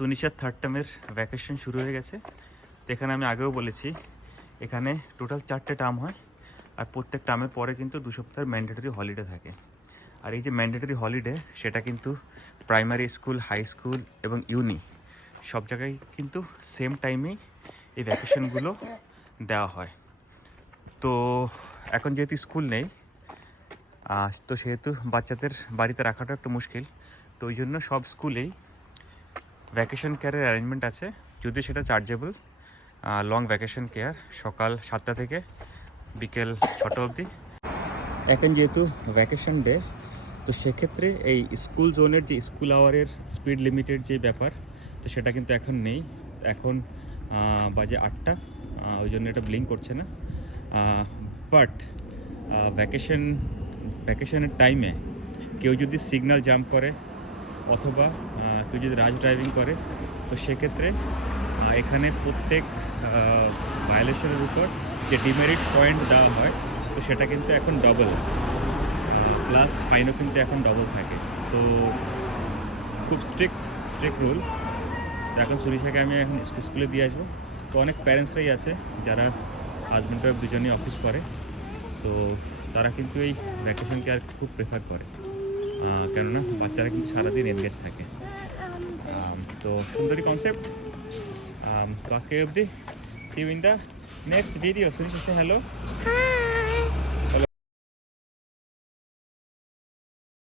সুনিশার third টার্মের vacation শুরু হয়ে গেছে। তো এখানে আমি আগেও বলেছি, এখানে টোটাল 4টে টার্ম হয়, আর প্রত্যেক টার্মের পরে কিন্তু 2 সপ্তাহের ম্যান্ডেটরি হলিডে থাকে। আর এই যে ম্যান্ডেটরি হলিডে, সেটা কিন্তু প্রাইমারি স্কুল, হাই স্কুল এবং ইউনি সব জায়গায় কিন্তু সেম টাইমেই এই ভ্যাকেশনগুলো দেওয়া হয়। তো এখন যেহেতু স্কুল নেই, তো সেহেতু বাচ্চাদের বাড়িতে রাখাটা একটু মুশকিল। তো ওই জন্য সব স্কুলেই ভ্যাকেশন কেয়ারের অ্যারেঞ্জমেন্ট আছে, যদিও সেটা চার্জেবল। লং ভ্যাকেশন কেয়ার সকাল 7টা থেকে বিকেল 6টা অবধি। এখন যেহেতু ভ্যাকেশন ডে, তো সেক্ষেত্রে এই স্কুল জোনের যে স্কুল আওয়ারের স্পিড লিমিটের যে ব্যাপার, তো সেটা কিন্তু এখন নেই। এখন বাজে 8টা, ওই জন্য এটা ব্লিঙ্ক করছে না। বাট ভ্যাকেশনের টাইমে কেউ যদি সিগন্যাল জাম্প করে অথবা কেউ যদি রাশ ড্রাইভিং করে, তো সেক্ষেত্রে এখানে প্রত্যেক ভায়োলেশনের উপর যে ডিমেরিটস পয়েন্ট দেওয়া হয়, তো সেটা কিন্তু এখন ডবল, প্লাস ফাইনও কিন্তু এখন ডবল থাকে। তো খুব স্ট্রিক্ট রুল। তো এখন সুরিশাকে আমি এখন স্কুলে দিয়ে আসবো। তো অনেক প্যারেন্টসরাই আছে যারা হাজব্যান্ড ওয়াইফ দুজনেই অফিস করে, তো তারা কিন্তু এই ভ্যাকেশনকে আর খুব প্রেফার করে, কেননা বাচ্চারা কিন্তু সারাদিন এনগেজ থাকে। তো সুন্দরী কনসেপ্ট। তো আজকে অবধি, see you in the next video. Surisha, say hello.